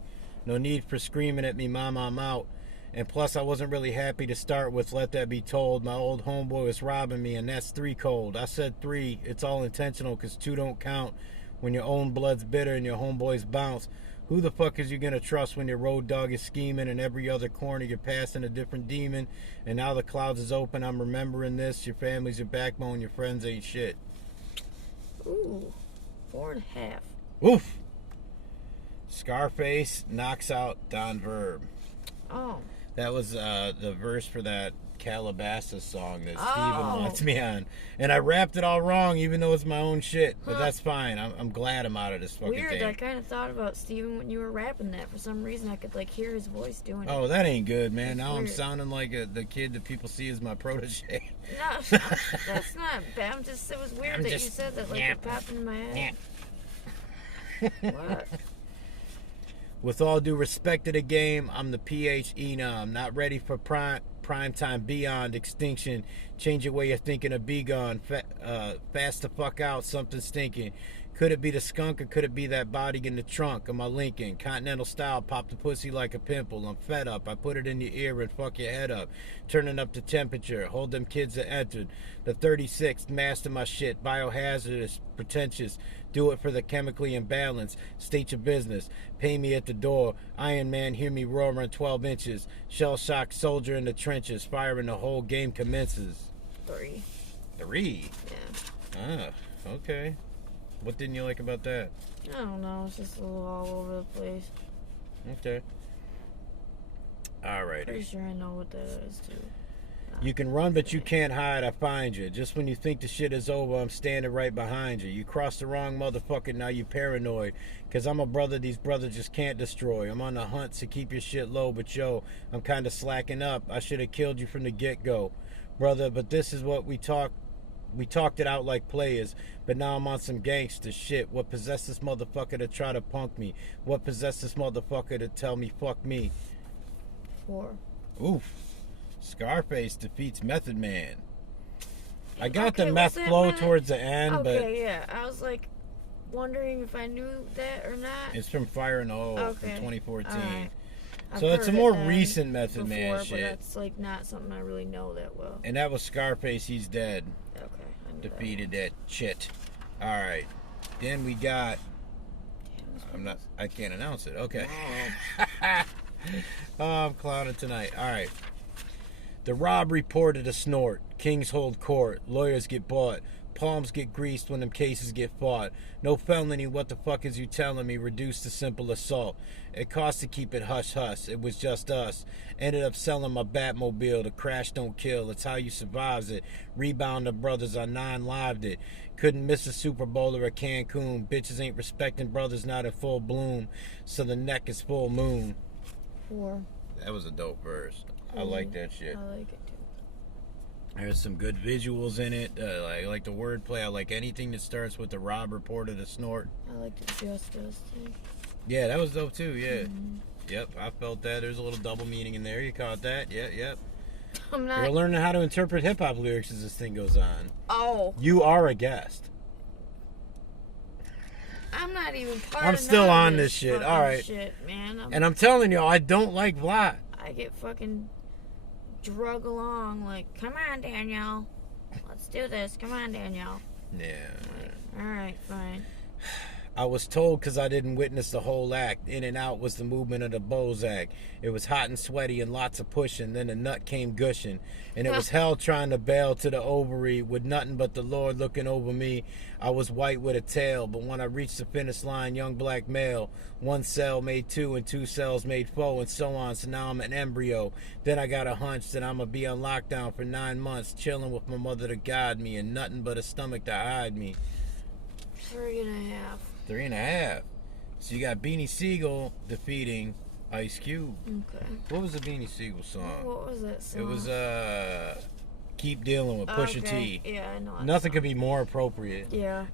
No need for screaming at me, mama, I'm out. And plus, I wasn't really happy to start with, let that be told. My old homeboy was robbing me, and that's 3 cold. I said 3. It's all intentional, because 2 don't count. When your own blood's bitter and your homeboys bounce, who the fuck is you gonna trust when your road dog is scheming and every other corner you're passing a different demon? And now the clouds is open, I'm remembering this. Your family's your backbone, your friends ain't shit. Ooh. 4.5. Oof! Scarface knocks out Don Verb. Oh. That was the verse for that Calabasas song that Steven Oh. wants me on. And I rapped it all wrong, even though it's my own shit. But that's fine. I'm glad I'm out of this fucking Weird. thing. I kind of thought about Steven when you were rapping that. For some reason, I could like hear his voice doing it. Oh, that ain't good, man. That's Now I'm weird. sounding like the kid that people see as my protege. No, that's not bad. It was weird I'm that you just said that. Like it popped in my head. What? With all due respect to the game, I'm the PH Enom. Not ready for prime time beyond extinction. Change your way of thinking or be gone. Fast the fuck out, something stinking. Could it be the skunk or could it be that body in the trunk of my Lincoln? Continental style, pop the pussy like a pimple. I'm fed up. I put it in your ear and fuck your head up. Turning up the temperature. Hold them kids that entered. The 36th, master my shit. Biohazardous, pretentious. Do it for the chemically imbalanced. State your business. Pay me at the door. Iron Man, hear me roaring 12 inches. Shell shock soldier in the trenches. Firing the whole game commences. 3. 3? Yeah. Ah, okay. What didn't you like about that? I don't know. It's just a little all over the place. Okay. Alrighty. Pretty sure I know what that is too. You can run, but you can't hide. I find you. Just when you think the shit is over, I'm standing right behind you. You crossed the wrong motherfucker, now you paranoid. Cause I'm a brother these brothers just can't destroy. I'm on the hunt to keep your shit low, but yo, I'm kinda slacking up. I should have killed you from the get-go. Brother, but this is what we talked it out like players, but now I'm on some gangster shit. What possessed this motherfucker to try to punk me? What possessed this motherfucker to tell me fuck me? 4. Oof. Scarface defeats Method Man. I got Okay, the meth was that flow meth? towards the end, Okay, yeah. I was like wondering if I knew that or not. but it's from Fire and O from Okay. 2014. Alright. I've So it's a heard more it then recent Method before, Man but shit. that's like not something I really know that well. And that was Scarface, he's dead. Okay. I knew Defeated that shit. Alright. Then we got That. I can't announce it. Okay. Oh, I'm clowning tonight. Alright. The Rob reported a snort. Kings hold court. Lawyers get bought. Palms get greased when them cases get fought. No felony, what the fuck is you telling me? Reduced to simple assault. It cost to keep it hush-hush. It was just us. Ended up selling my Batmobile. The crash don't kill. It's how you survives it. Rebound the brothers, I 9-lived it. Couldn't miss a Super Bowl or a Cancun. Bitches ain't respecting brothers not in full bloom. So the neck is full moon. 4. That was a dope verse. I like that shit. I like it too. There's some good visuals in it. I like the wordplay. I like anything that starts with the rob, report, or the snort. I like the just thing. Yeah, that was dope too. Yeah. Yep, I felt that. There's a little double meaning in there. You caught that? Yep. I'm not. You're learning how to interpret hip hop lyrics as this thing goes on. Oh. You are a guest. I'm not even part I'm of still none on of this shit. fucking All right. Shit, man. And I'm telling y'all, I don't like Vlad. I get fucking drug along like, come on, Danielle. Let's do this. Come on, Danielle. Yeah. All right, fine. I was told because I didn't witness the whole act. In and out was the movement of the Bozak. It was hot and sweaty and lots of pushing. Then the nut came gushing. And it was hell trying to bail to the ovary with nothing but the Lord looking over me. I was white with a tail. But when I reached the finish line, young black male. 1 cell made 2 and 2 cells made 4 and so on. So now I'm an embryo. Then I got a hunch that I'm going to be on lockdown for 9 months. Chilling with my mother to guide me. And nothing but a stomach to hide me. 3.5. 3.5. So you got Beanie Sigel defeating Ice Cube. Okay. What was the Beanie Sigel song? What was that song? It was Keep Dealing with Pusha T. Yeah, I know. Nothing could be more appropriate. Yeah.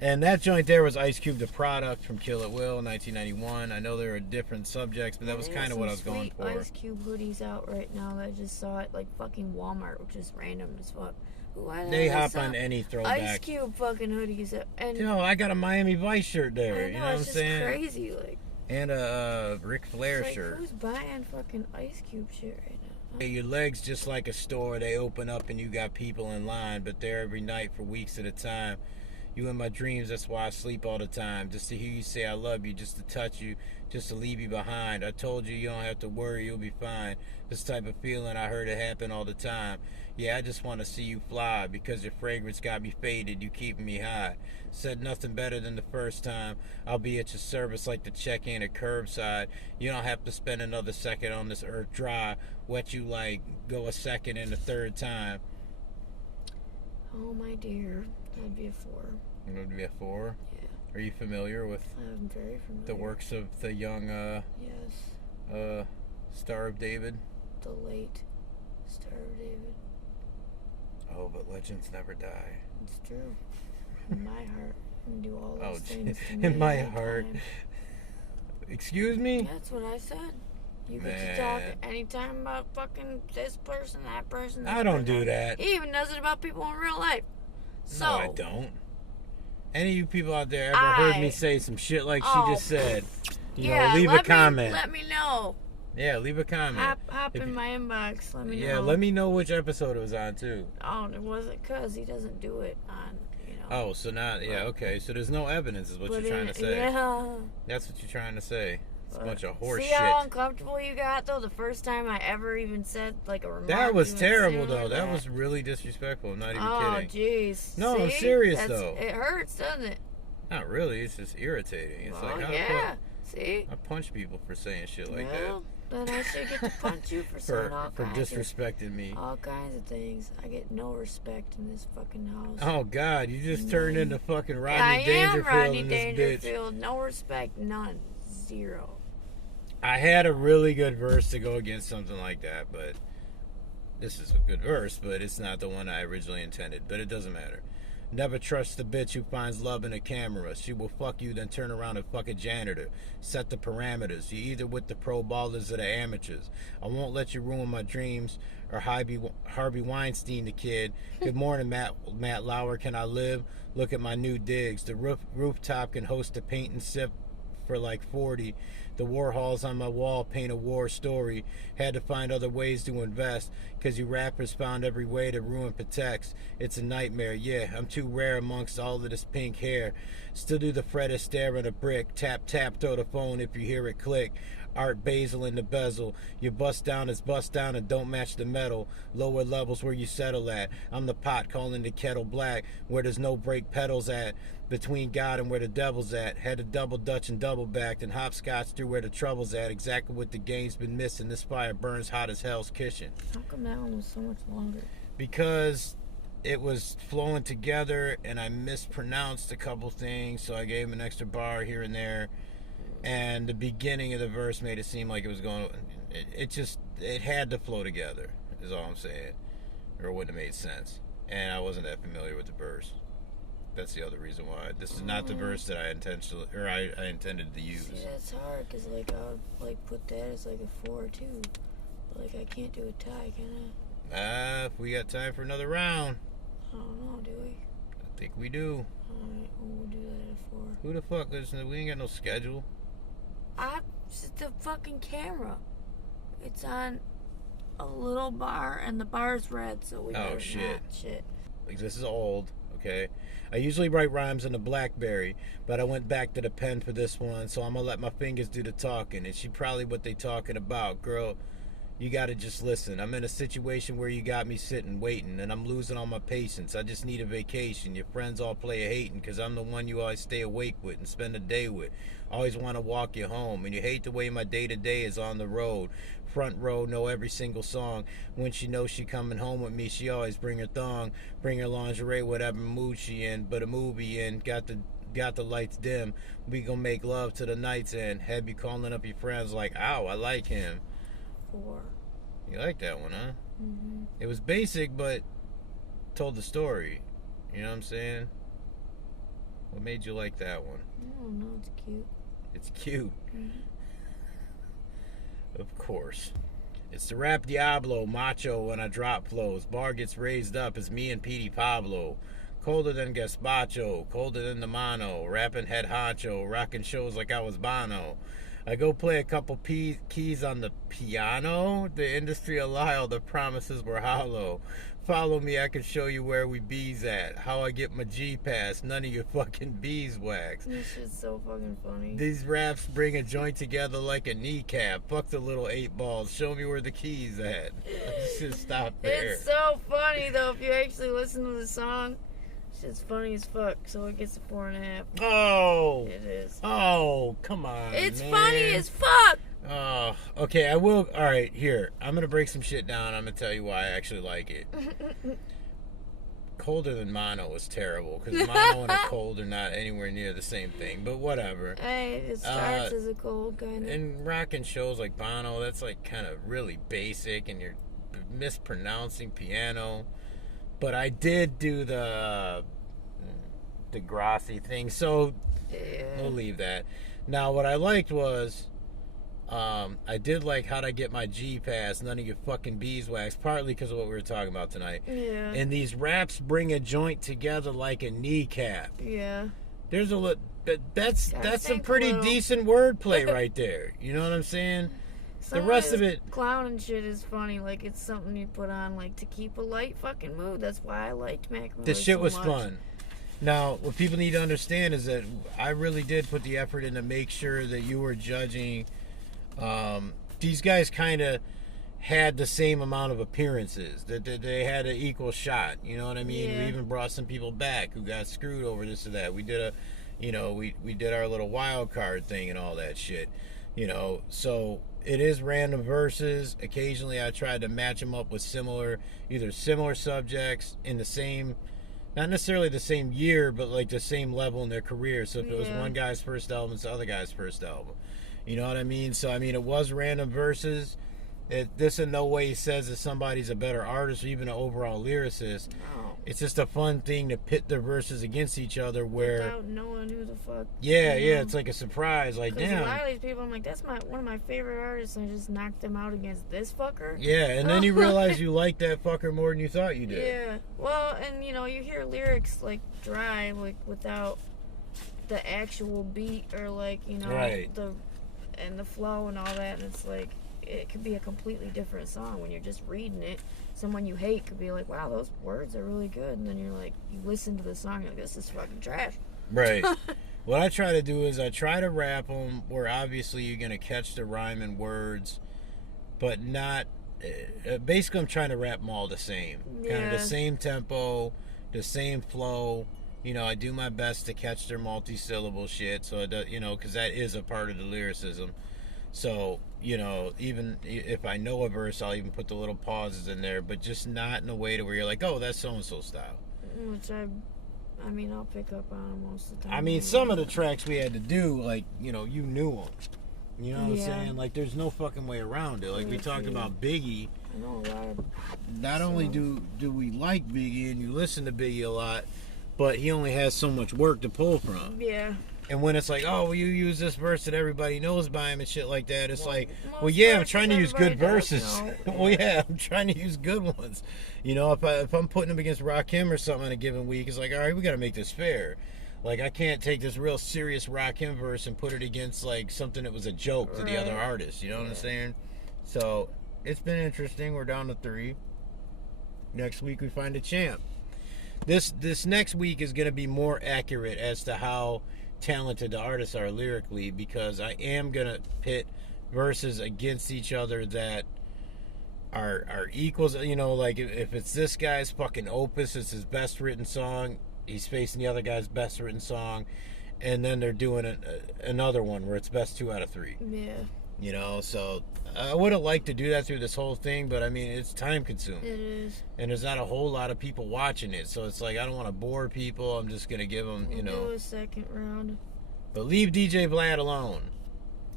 And that joint there was Ice Cube, The Product from Kill It Will, 1991. I know there are different subjects, but that was kind of what I was going for. Ice Cube hoodies out right now. I just saw it like fucking Walmart, which is random as fuck. They hop on any throwback. Ice Cube fucking hoodies. And yo, I got a Miami Vice shirt there. You know what I'm saying? Crazy, like. And a Ric Flair like, shirt. Who's buying fucking Ice Cube shit right now? Your legs just like a store. They open up and you got people in line, but they're every night for weeks at a time. You in my dreams, that's why I sleep all the time. Just to hear you say I love you, just to touch you, just to leave you behind. I told you you don't have to worry, you'll be fine. This type of feeling I heard it happen all the time. Yeah, I just want to see you fly because your fragrance got me faded, you keeping me high. Said nothing better than the first time. I'll be at your service like the check-in at curbside. You don't have to spend another second on this earth dry. Wet you like go a second and a third time. Oh my dear, that'd be a 4. It would be a 4? Yeah. Are you familiar with I'm very familiar. the works of the young Yes. Star of David? The late Star of David. Oh, but legends never die. It's true. In my heart. And do all those Oh, things to me in my anytime. heart. Excuse me? That's what I said. You get Man. to talk anytime about fucking this person, that person. This I don't person. do that. He even does it about people in real life. So, No, I don't. Any of you people out there ever heard me say some shit like she just said? You know, leave a comment. Let me know. Yeah, leave a comment. Hop in my inbox. Let me know. Yeah, let me know which episode it was on too. Oh, it wasn't because he doesn't do it on, you know. Oh, so not, yeah, okay. So there's no evidence is what But you're trying to say. Yeah. That's what you're trying to say. It's a bunch of horse See shit. how uncomfortable you got, though, the first time I ever even said, like, a remark? That was you terrible, would say though. like That was really disrespectful. I'm not even Oh, kidding. jeez. No, I'm See? serious, though. It hurts, doesn't it? Not really. It's just irritating. It's Well, like, yeah. See? I punch people for saying shit like Well, then I should get to punch you for that. saying all For kinds disrespecting me. all kinds of things. I get no respect in this fucking house. Oh, God. You just turned into fucking Rodney I am Dangerfield Rodney in this bitch. Dangerfield. No respect, none. 0. I had a really good verse to go against something like that, but this is a good verse, but it's not the one I originally intended. But it doesn't matter. Never trust the bitch who finds love in a camera. She will fuck you, then turn around and fuck a janitor. Set the parameters. You're either with the pro ballers or the amateurs. I won't let you ruin my dreams or Harvey Weinstein the kid. Good morning, Matt Lauer. Can I live? Look at my new digs. The rooftop can host a paint and sip for like 40. The Warhols on my wall paint a war story. Had to find other ways to invest, cause you rappers found every way to ruin Patex. It's a nightmare, yeah, I'm too rare amongst all of this pink hair. Still do the Fred Astaire at a brick. Tap, tap, throw the phone if you hear it click. Art Basel in the bezel. Your bust down is bust down and don't match the metal. Lower levels where you settle at. I'm the pot calling the kettle black. Where there's no brake pedals at. Between God and where the devil's at. Had to double dutch and double backed and hopscotch through where the trouble's at. Exactly what the game's been missing. This fire burns hot as hell's kitchen. How come that one was so much longer? Because it was flowing together, and I mispronounced a couple things, so I gave him an extra bar here and there. And the beginning of the verse made it seem like it was going. It had to flow together. Is all I'm saying, or it wouldn't have made sense. And I wasn't that familiar with the verse. That's the other reason why. This is not the verse that I intended to use. See, that's hard, because, like, I would, like, put that as, like, a 4 or 2. But, like, I can't do a tie, can I? If we got time for another round. I don't know, do we? I think we do. Alright, we'll do that at 4. Who the fuck is... We ain't got no schedule. It's the fucking camera. It's on a little bar, and the bar's red, so we better shit. not. Shit. Like, this is old, okay? I usually write rhymes on the BlackBerry, but I went back to the pen for this one, so I'm gonna let my fingers do the talking. And she probably what they talking about. Girl, you gotta just listen. I'm in a situation where you got me sitting, waiting, and I'm losing all my patience. I just need a vacation. Your friends all play a hating, because I'm the one you always stay awake with and spend the day with. Always want to walk you home, and you hate the way my day-to-day is on the road. Front row, know every single song. When she knows she coming home with me, she always bring her thong, bring her lingerie, whatever mood she in. But a movie in, got the lights dim. We gonna make love to the night's end. Have you calling up your friends like, ow, I like him. 4. You like that one, huh? Mm-hmm. It was basic, but told the story. You know what I'm saying? What made you like that one? I don't know, it's cute. It's cute. Mm-hmm. Of course. It's the rap Diablo, macho when I drop flows. Bar gets raised up as me and Petey Pablo. Colder than Gaspacho, colder than the mono. Rapping head honcho, rocking shows like I was Bono. I go play a couple keys on the piano. The industry a lie, the promises were hollow. Follow me, I can show you where we bees at. How I get my G-pass, none of your fucking beeswax. This shit's so fucking funny. These raps bring a joint together like a kneecap. Fuck the little 8 balls, show me where the key's at. Let's just stop there. It's so funny, though, if you actually listen to the song. It's funny as fuck, so it gets a 4.5. Oh! It is. Oh, come on, It's man. funny as fuck! Oh, okay, I will. Alright, here. I'm going to break some shit down. I'm going to tell you why I actually like it. Colder than mono was terrible, because mono and a cold are not anywhere near the same thing, but whatever. Hey, it starts as a cold, kind of. And rocking shows like Bono, that's like kind of really basic, and you're mispronouncing piano. But I did do the Degrassi thing, so we'll leave that. Now, what I liked was, I did like How'd I Get My G-Pass, None of Your Fucking Beeswax, partly because of what we were talking about tonight. Yeah. And these raps bring a joint together like a kneecap. Yeah. There's a that's some think pretty a little. decent wordplay right there. You know what I'm saying? The rest of it, clown and shit is funny. Like, it's something you put on, like, to keep a light fucking mood. That's why I liked Mac. the shit so was much. fun. Now, what people need to understand is that I really did put the effort in to make sure that you were judging. These guys kind of had the same amount of appearances. That they had an equal shot. You know what I mean? Yeah. We even brought some people back who got screwed over this or that. We did we did our little wild card thing and all that shit. You know, so it is random verses. Occasionally, I tried to match them up with either similar subjects in the same. Not necessarily the same year, but like the same level in their career. So if it was one guy's first album, it's the other guy's first album. You know what I mean? So, I mean, it was random verses. This in no way says that somebody's a better artist or even an overall lyricist. No. It's just a fun thing to pit their verses against each other where... Without knowing who the fuck... Yeah, it's like a surprise. Like, Because damn. a lot of these people, I'm like, that's one of my favorite artists, and I just knocked them out against this fucker. Yeah, and then you realize you like that fucker more than you thought you did. Yeah. Well, and, you know, you hear lyrics, like, dry, like, without the actual beat or, like, you know, Right. and the flow and all that, and it's like, it could be a completely different song when you're just reading it. Someone you hate could be like, wow, those words are really good, and then you're like, you listen to the song, you're like, this is fucking trash. Right. What I try to do is I try to rap them where obviously you're going to catch the rhyme and words, but not... basically, I'm trying to rap them all the same. Kind of the same tempo, the same flow. You know, I do my best to catch their multi-syllable shit, so it does, you know, because that is a part of the lyricism. So, you know, even if I know a verse, I'll even put the little pauses in there, but just not in a way to where you're like, oh, that's so-and-so style. Which I mean, I'll pick up on it most of the time. I mean, some of the tracks we had to do, like, you know, you knew them. You know what I'm saying? Like, there's no fucking way around it. Like, we talked about Biggie. I know a lot of Not only do we like Biggie and you listen to Biggie a lot, but he only has so much work to pull from. Yeah. And when it's like, oh, well, you use this verse that everybody knows by him and shit like that, it's like, well, yeah, I'm trying to use good verses. Well, yeah, I'm trying to use good ones. You know, if I'm putting him against Rakim or something in a given week, it's like, all right, we got to make this fair. Like, I can't take this real serious Rakim verse and put it against, like, something that was a joke to the other artist. You know what I'm saying? So, it's been interesting. We're down to 3. Next week, we find a champ. This next week is going to be more accurate as to how talented the artists are lyrically, because I am going to pit verses against each other that are equals. You know, like, if it's this guy's fucking opus, it's his best written song, he's facing the other guy's best written song, and then they're doing another one where it's best 2 out of 3. Yeah. You know, so I would have liked to do that through this whole thing, but I mean, it's time consuming. It is. And there's not a whole lot of people watching it, so it's like, I don't want to bore people. I'm just going to give them, you know. Do a second round. But leave DJ Vlad alone.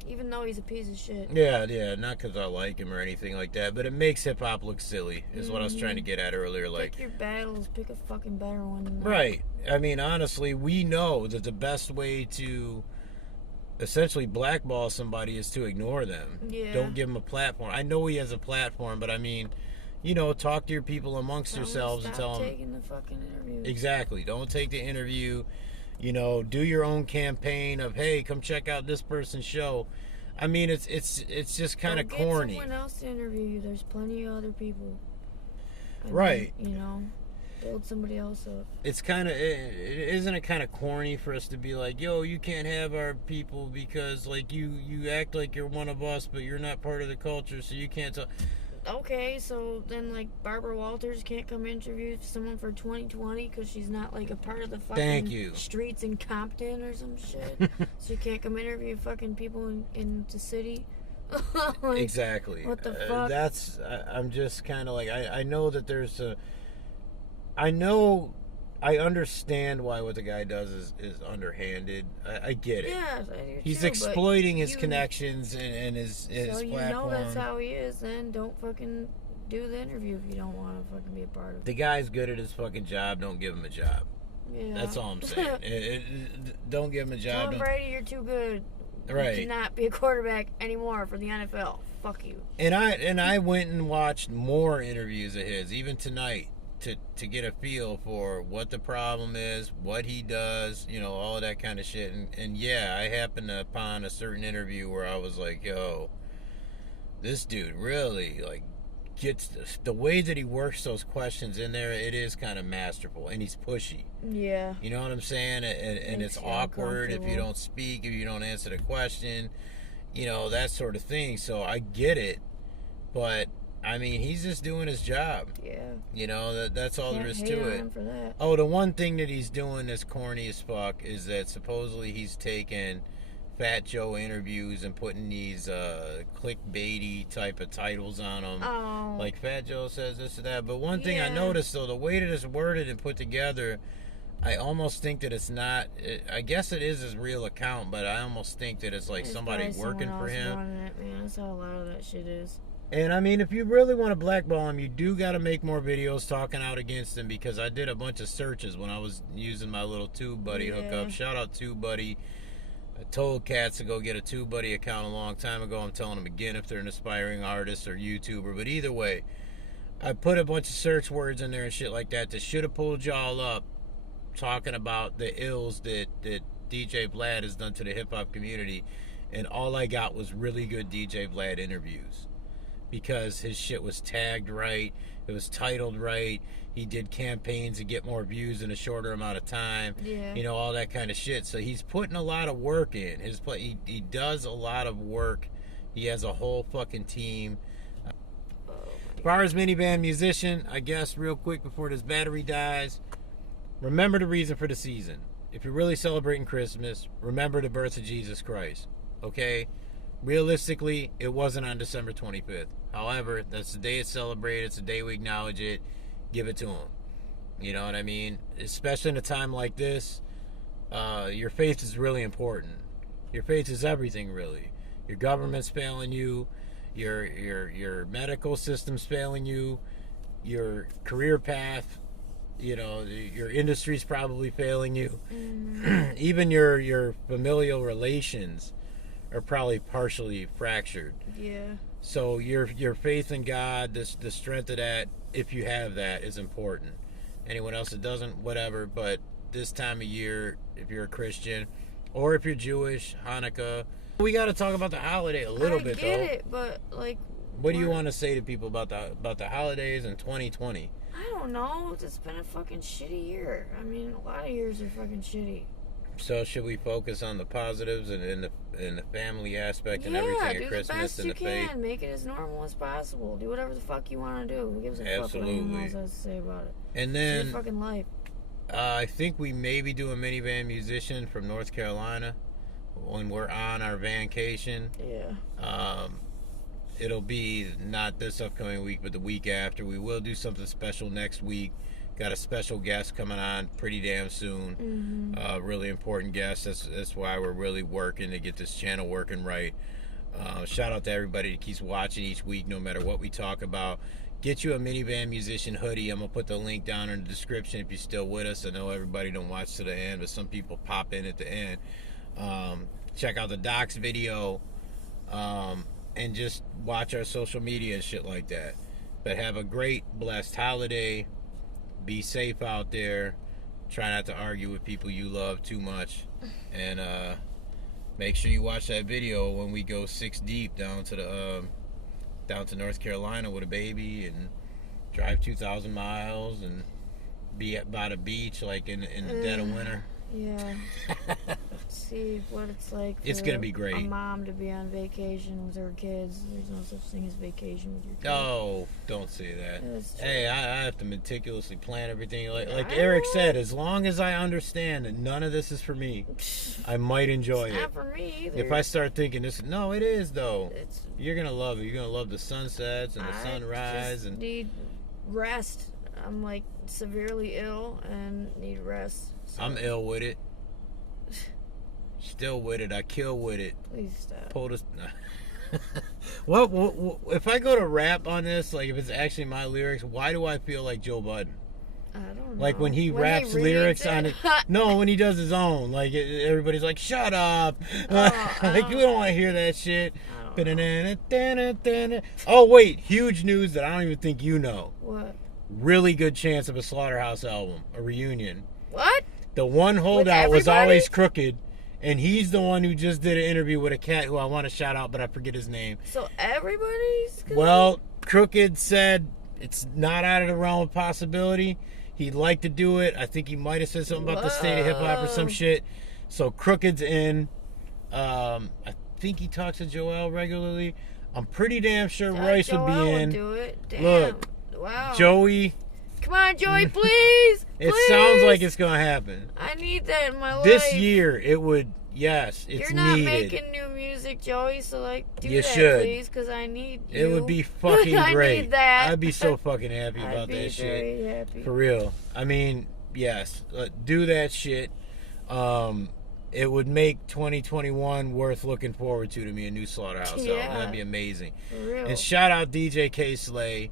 Even though he's a piece of shit. Yeah, not because I like him or anything like that, but it makes hip-hop look silly, is what I was trying to get at earlier. Like, pick your battles, pick a fucking better one than that. Right. I mean, honestly, we know that the best way to essentially blackball somebody is to ignore them. Yeah. Don't give him a platform. I know he has a platform, but I mean, you know, talk to your people amongst yourselves and tell them. Taking the fucking interview. Exactly. Don't take the interview. You know, do your own campaign of, hey, come check out this person's show. I mean, it's just kind of corny. Get someone else to interview you. There's plenty of other people. Right. You know, build somebody else up. It's kind of, isn't it kind of corny for us to be like, yo, you can't have our people because, like, you act like you're one of us, but you're not part of the culture, so you can't talk. Okay, so then, like, Barbara Walters can't come interview someone for 2020 because she's not, like, a part of the fucking streets in Compton or some shit. So you can't come interview fucking people in the city. Like, exactly. What the fuck? I'm just kind of like, I know that there's I understand why what the guy does is underhanded. I get it. Yeah, I do he's too, exploiting his connections and his so you platform. know that's how he is, then don't fucking do the interview if you don't want to fucking be a part of it. The guy's good at his fucking job. Don't give him a job. Yeah. That's all I'm saying. Don't give him a job. Tom Brady, you're too good. Right. You cannot be a quarterback anymore for the NFL. Fuck you. And I went and watched more interviews of his, even tonight, to get a feel for what the problem is, what he does, you know, all of that kind of shit. And yeah, I happened upon a certain interview where I was like, yo, this dude really, like, gets this. The way that he works those questions in there, it is kind of masterful, and he's pushy. Yeah. You know what I'm saying? And it's awkward if you don't speak, if you don't answer the question, you know, that sort of thing. So I get it, but I mean, he's just doing his job. Yeah. You know, that's all there is to it. For that. Oh, the one thing that he's doing that's corny as fuck is that supposedly he's taking Fat Joe interviews and putting these clickbaity type of titles on them. Oh. Like, Fat Joe says this or that. But one thing I noticed, though, the way that it's worded and put together, I almost think that it's not, I guess it is his real account, but I almost think that it's like somebody working for him. It, man. That's how a lot of that shit is. And I mean, if you really want to blackball him, you do got to make more videos talking out against him, because I did a bunch of searches when I was using my little TubeBuddy hookup. Shout out TubeBuddy. I told cats to go get a TubeBuddy account a long time ago. I'm telling them again if they're an aspiring artist or YouTuber. But either way, I put a bunch of search words in there and shit like that should have pulled y'all up talking about the ills that DJ Vlad has done to the hip-hop community. And all I got was really good DJ Vlad interviews, because his shit was tagged right, it was titled right, he did campaigns to get more views in a shorter amount of time, you know, all that kind of shit. So he's putting a lot of work in his play. He does a lot of work. He has a whole fucking team. As far as Minivan musician, I guess real quick before this battery dies, remember the reason for the season. If you're really celebrating Christmas, remember the birth of Jesus Christ. Okay? realistically, it wasn't on December 25th. However, that's the day it's celebrated. It's the day we acknowledge it. Give it to him. You know what I mean? Especially in a time like this, your faith is really important. Your faith is everything, really. Your government's failing you. Your medical system's failing you. Your career path, you know, your industry's probably failing you. Even your familial relations are probably partially fractured. Yeah. So your faith in God, the strength of that, if you have that, is important. Anyone else that doesn't, whatever. But this time of year, if you're a Christian or if you're Jewish, Hanukkah, we got to talk about the holiday a little bit, though. I get it, but like, what do you want to say to people about the holidays in 2020? I don't know. It's been a fucking shitty year. I mean, a lot of years are fucking shitty. So should we focus on the positives and the family aspect and everything at Christmas and the faith? Yeah, do the best you can. Make it as normal as possible. Do whatever the fuck you want to do. Who gives a fuck what anyone else has to say about it? And It's then your fucking life. I think we maybe do a minivan musician from North Carolina when we're on our vacation. Yeah. It'll be not this upcoming week, but the week after. We will do something special next week. Got a special guest coming on pretty damn soon. Really important guest. That's why we're really working to get this channel working right. Shout out to everybody that keeps watching each week, no matter what we talk about. Get you a Minivan Musician hoodie. I'm going to put the link down in the description if you're still with us. I know everybody don't watch to the end, but some people pop in at the end. Check out the Docs video. And just watch our social media and shit like that. But have a great, blessed holiday. Be safe out there. Try not to argue with people you love too much. And make sure you watch that video when we go 6 deep down to North Carolina with a baby and drive 2,000 miles and be by the beach like in the dead of winter. Yeah. See what it's like for it's gonna be great. A mom to be on vacation with her kids. There's no such thing as vacation with your kids. Oh, don't say that. Hey, I have to meticulously plan everything. Like I Eric know. said, as long as I understand that none of this is for me, I might enjoy It's it. not for me either. If I start thinking this, no, it is though. It's, You're gonna love it. You're gonna love the sunsets and the sunrise just and need rest. I'm like severely ill and need rest. So. I'm ill with it. Still with it. I kill with it. Please stop. Pull this. What if I go to rap on this? Like, if it's actually my lyrics, why do I feel like Joe Budden? I don't know. Like when he raps lyrics on it. No, when he does his own. Like everybody's like, "Shut up!" Like we don't want to hear that shit. Oh wait, huge news that I don't even think you know. What? Really good chance of a Slaughterhouse album, a reunion. What? The one holdout was always Crooked, and he's the one who just did an interview with a cat who I want to shout out, but I forget his name. So everybody's gonna... Well, Crooked said it's not out of the realm of possibility. He'd like to do it. I think he might have said something about the state of hip hop or some shit. So Crooked's in. I think he talks to Joel regularly. I'm pretty damn sure Royce would be in. Do it. Damn. Look, wow. Joey. Come on, Joey, please. It please. sounds like it's gonna happen. I need that in my life. This year, it would. Yes, it's You're not needed. making new music, Joey, so like do You that, should. please, because I need you. It would be fucking I great. need that. I'd be so fucking happy about that shit. I'd be very happy. For real. I mean, yes, do that shit. It would make 2021 worth looking forward to me, a new Slaughterhouse album. That'd be amazing. For real. And shout out DJ K Slay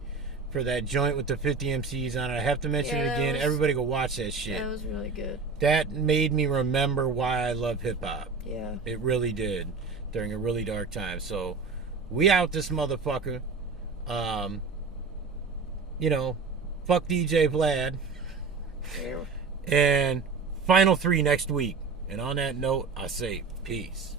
for that joint with the 50 MCs on it. I have to mention it again. Everybody go watch that shit. That was really good. That made me remember why I love hip hop. Yeah. It really did during a really dark time. So we out this motherfucker. You know, fuck DJ Vlad. Yeah. And final 3 next week. And on that note, I say peace.